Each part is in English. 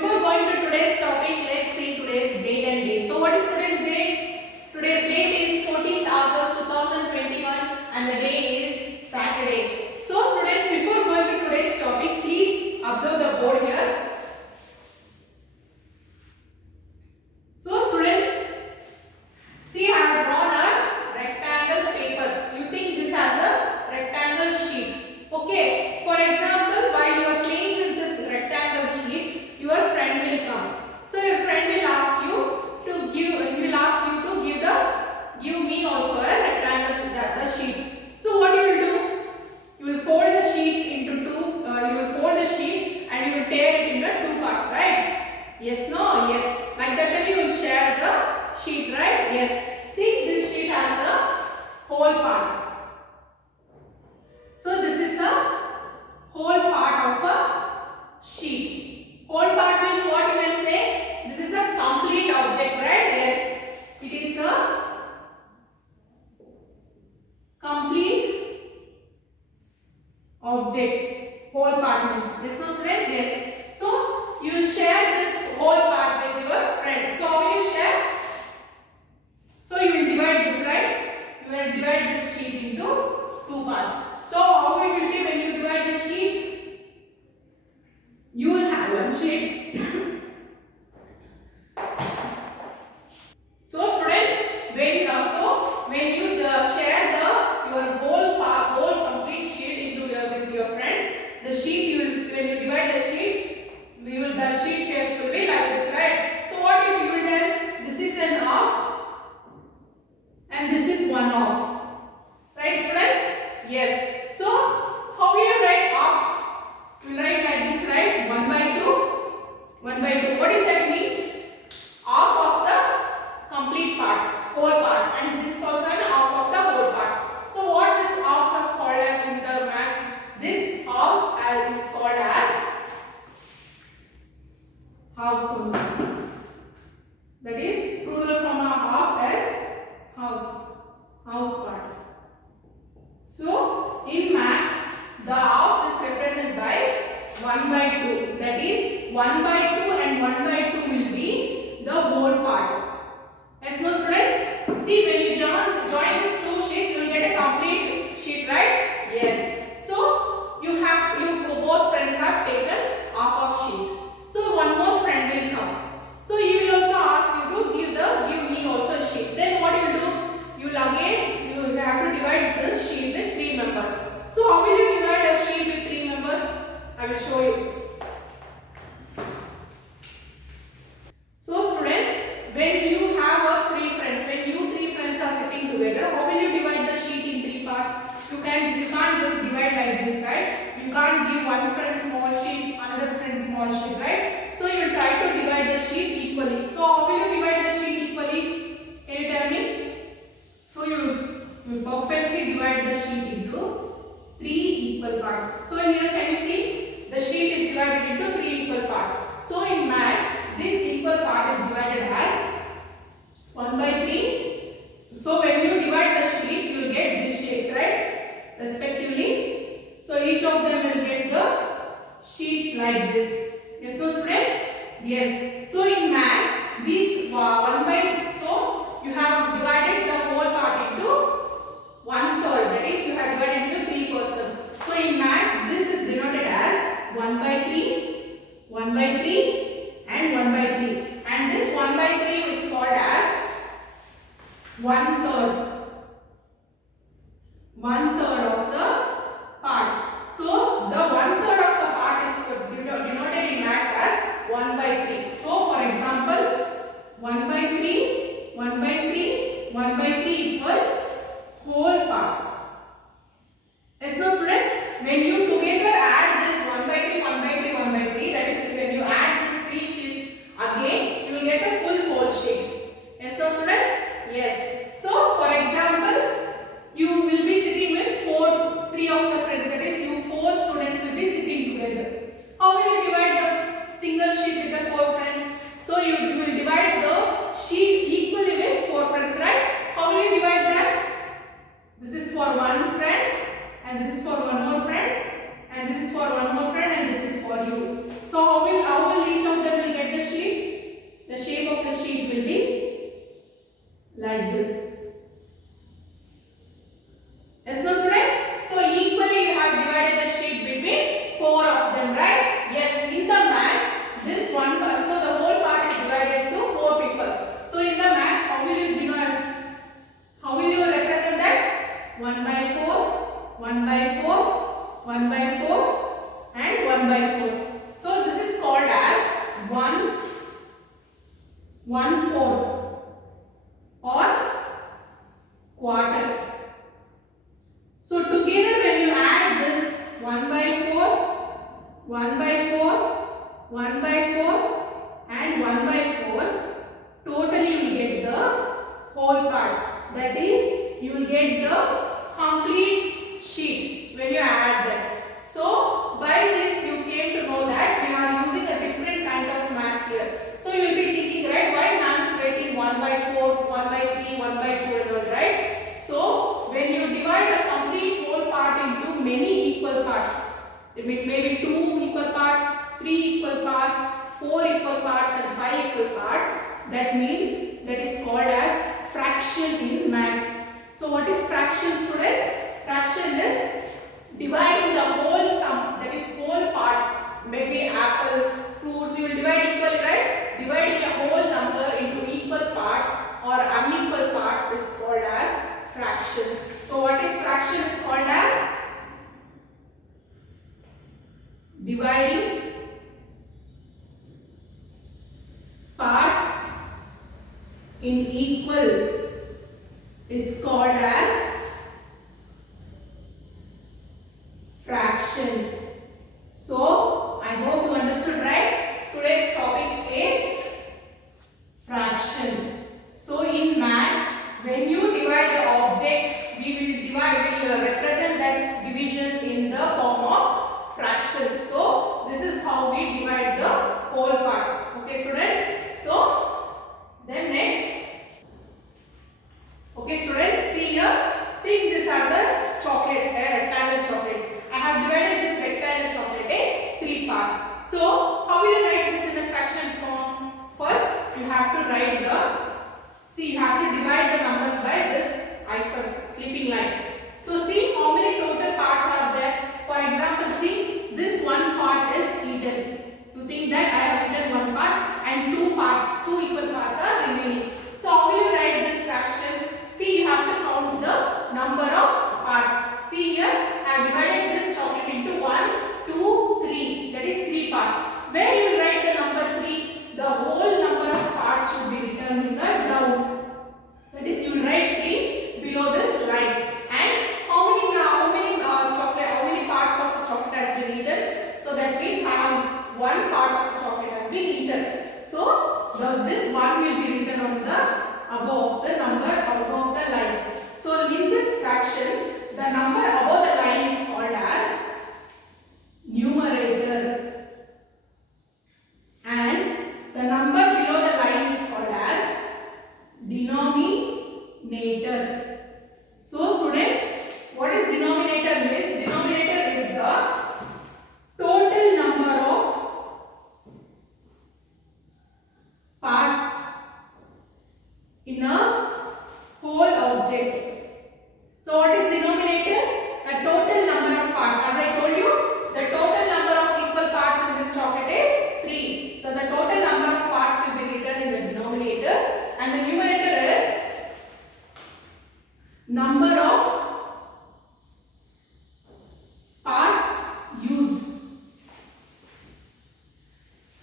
before going to today's topic, let's see today's date and day. So what is today's date? Today's date is 14th August 2021 and the day is Saturday. So students, before going to today's topic, please observe the board here. So students, see, I have drawn a rectangle paper. You think this as a rectangle sheet. Okay. For example, while you are playing with this rectangle sheet, your friend will come. So your friend will ask you to give me also a rectangle sheet. So what you will do? You will fold the sheet into two. You will fold the sheet and you will tear it into two parts, right? Yes, no, yes. Like that, then you will share the sheet, right? Yes. Think this sheet has a whole part. So this is a whole part of a sheet. Whole part means what you can say? This is a complete object, right? Yes. It is a complete object. Whole part means. Yes, no students? Yes. So you will share this whole part with your friend. So how will you share? So you will divide this, right? You will divide this sheet into two parts. So how it will be when you divide the sheet? You will have one sheet. So students, when you share your whole complete sheet into with your friend, the sheet when you divide the sheet, the sheet shapes will be like this, right? So what you will tell? This is an half and this is one half, right students? Yes. So how will you write half? You will write like this, right? 1 by 2, 1 by 2. What is that means? Half of the complete part, whole part, and this is also an half of the whole part. So what this halves is called as in the maths? This halves is called as halves only. That is plural from a half as house part. So in maths, the halves is represented by 1 by 2. That is 1 by 2 and 1 by 2 will be the whole part. Yes, no students? See, when you join these two sheets, you will get a complete sheet, right? Yes. So you both friends have taken half of sheet. So one more friend will come. So he will also ask you to give me also a sheet. Then what you will do? You will have to divide this sheet with 3 members. So how will you divide a sheet with 3 members? I will show you. So students, when you have 3 friends, when you 3 friends are sitting together, how will you divide the sheet in 3 parts? You can't just divide like this, right? You can't give one friend small sheet, another friend small sheet, right? So you will try to divide the sheet equally. So how will you divide the sheet equally? Can you tell me? So you will perfectly divide the sheet into 3 equal parts. So here can you see? The sheet is divided into 3 equal parts. So in maths, this equal part is divided as 1 by 3. So when you divide the sheets, you will get these shapes, right? Respectively. So each of them will get the sheets like this. Yes, no students? Yes. So in maths, these 1 by, so you have divided the whole part into 1/3. That is, you have divided into 3%. So in maths, this is denoted as 1 by 3, 1 by 3 and 1 by 3. And this 1 by 3 is called as 1/3. 1/3 of the part. So the 1/3 of the part is denoted in maths as 1 by 3. So 1/4 or quarter. So together when you add this 1/4, 1/4, 1/4 and 1/4, totally you will get the whole part. That is, you will get the complete sheet when you add that. So by this you came to know that we are using a different kind of maths here. So you will be thinking, right, why ma'am is writing 1/4, 1/3, 1/2 and all, right? So when you divide a complete whole part into many equal parts, it may be 2 equal parts, 3 equal parts, 4 equal parts and 5 equal parts, that means that is called as fraction in maths. So what is fraction, students? Fraction is dividing the whole sum, that is whole part, maybe apple, fruits, you will divide equally, right? Dividing a whole number into equal parts or unequal parts is called as fractions. So what is fraction is called as dividing parts in equal is called as fraction. So I hope you understood, right? Today's topic is fraction. So in maths, when you divide the object, we will represent that division in the form of fractions. So this is how we divide the whole part. Okay, students? So then next. Okay, students, see here. Think this as a chocolate, a rectangle chocolate. I have divided this rectangle chocolate in 3 parts. So how will you write this in a fraction form? First, you have to write you have to divide the numbers by this hyphen, sleeping line. So see how many total parts are there. For example, see this one part is eaten. You think that I have eaten one part and 2 parts, 2 equal parts are remaining. So how will you write this fraction? See, you have to count the number of parts. See here, I have divided this chocolate into 1, 2, 3. That is 3 parts. Where you will write the number 3? The whole number of parts should be written in the down. That is, you will write 3 below this line. And how many parts of the chocolate has been eaten? So that means I have 1 part of the chocolate has been eaten. So this 1 will be written on the above the number above the line. So in this fraction, the number above the line is called as numerator and the number below the line is called as denominator. So students, what is denominator means? Denominator is the total number of parts in a whole object. So what is denominator? The total number of parts. As I told you, the total number of equal parts in this chocolate is 3. So the total number of parts will be written in the denominator and the numerator is number of parts used.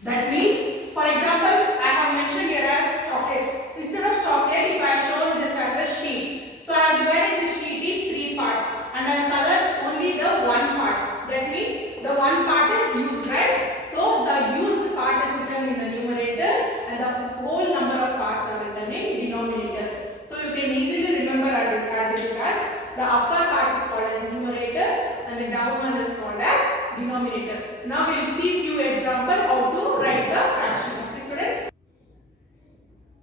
That means, for example, I have mentioned here as chocolate. Instead of chocolate, if I show this as a sheet, so I have divided this sheet in 3 parts and I have colored only the 1 part. That means the 1 part is used, right? So the used part is written in the numerator and the whole number of parts are written in denominator. So you can easily remember as it is as the upper part is called as numerator and the down one is called as denominator. Now we will see few examples how to write the fraction. Okay, students?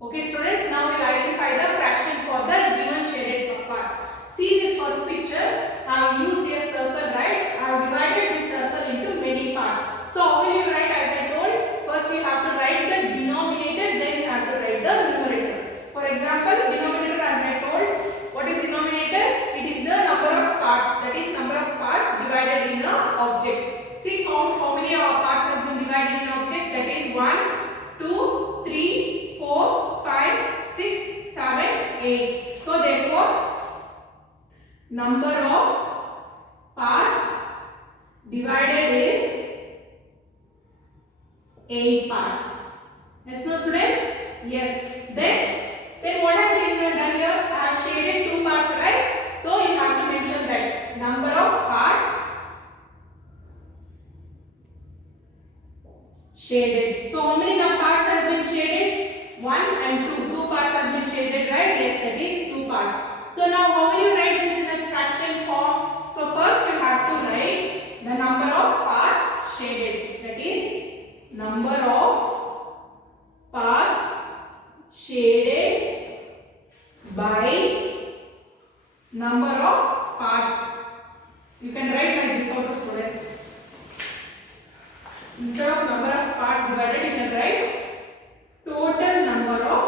Okay, students, now we will identify the fraction for the given shaded parts. See this first picture. I have used a circle, right? I have divided this circle into many parts. So how will you write? As I told, first you have to write the denominator, then you have to write the numerator. For example, denominator, as I told, what is denominator? It is the number of parts, that is number of parts divided in an object. See how many parts has been divided in an object? That is 1, 2, 3, 4, 5, 6, 7, 8. So therefore, number of parts divided is 8 parts. Yes, no students? Yes. Then what have been done here? I have shaded two parts, right? So you have to mention that number of parts shaded. So how many parts has been shaded? 1 and 2. Two parts has been shaded, right? Yes, that is two parts. So now how will you write this in a fraction form? So first you have to write the number of parts shaded. That is number of parts shaded by number of parts. You can write like this also, students. Instead of number of parts divided, you can write total number of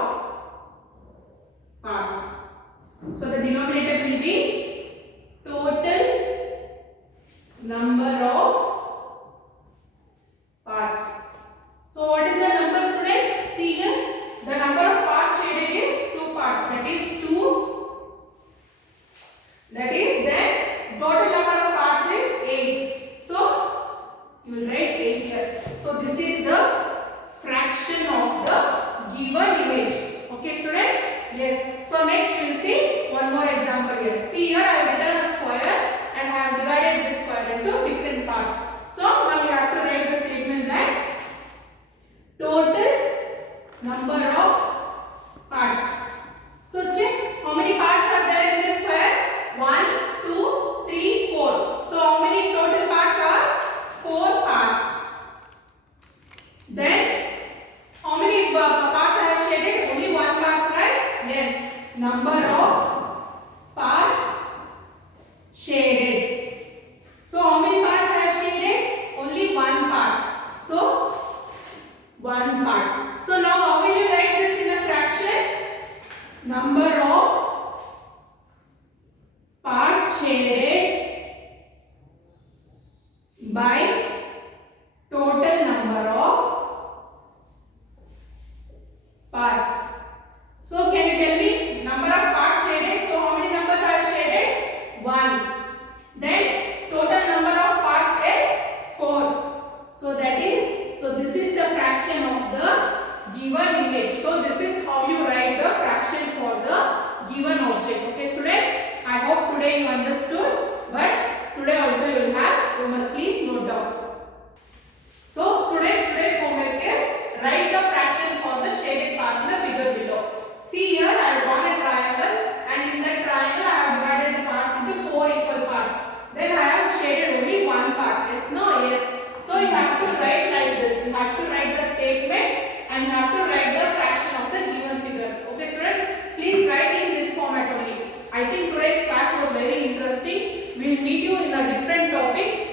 parts. So the denominator will be total number of parts. So what is the number, students? See here, the number of parts shaded is 2 parts. That is 2. That is then total number of parts is 8. So you will write 8 here. So this is the fraction of the given image. Okay, students? Yes. So next we will see one more example here. See here I have written a square and I have divided this square into different parts. So now you have to write the statement that total number of parts. So check how many parts are there in this square. 1, 2, 3, 4. So how many total parts are? 4 parts. Then how many parts I have shaded? Only 1 parts, right? Yes. Number of parts shaded. So how many parts I have shaded? Only 1 part. So 1 part. So now how will you write this in a fraction? Number of parts shaded by total number of parts. So can you tell me number of parts shaded? So how many numbers I have shaded? 1. Then total number of parts is 4. So this is the fraction of the given image. So this is how you write the fraction for the given object. Okay, students? I hope today you understood. But today also you will have homework. Please note down. So students, today's homework is write the fraction for the shaded parts in the figure below. See here I have drawn a triangle and in that triangle I have divided the parts into 4 equal parts. Then I have shaded only 1 part. Yes, no, yes. So you have to write like this. You have to write the statement and you have to write the fraction of the given figure. Okay students, please write in this format only. I think today's class was very interesting. We will meet you in a different topic.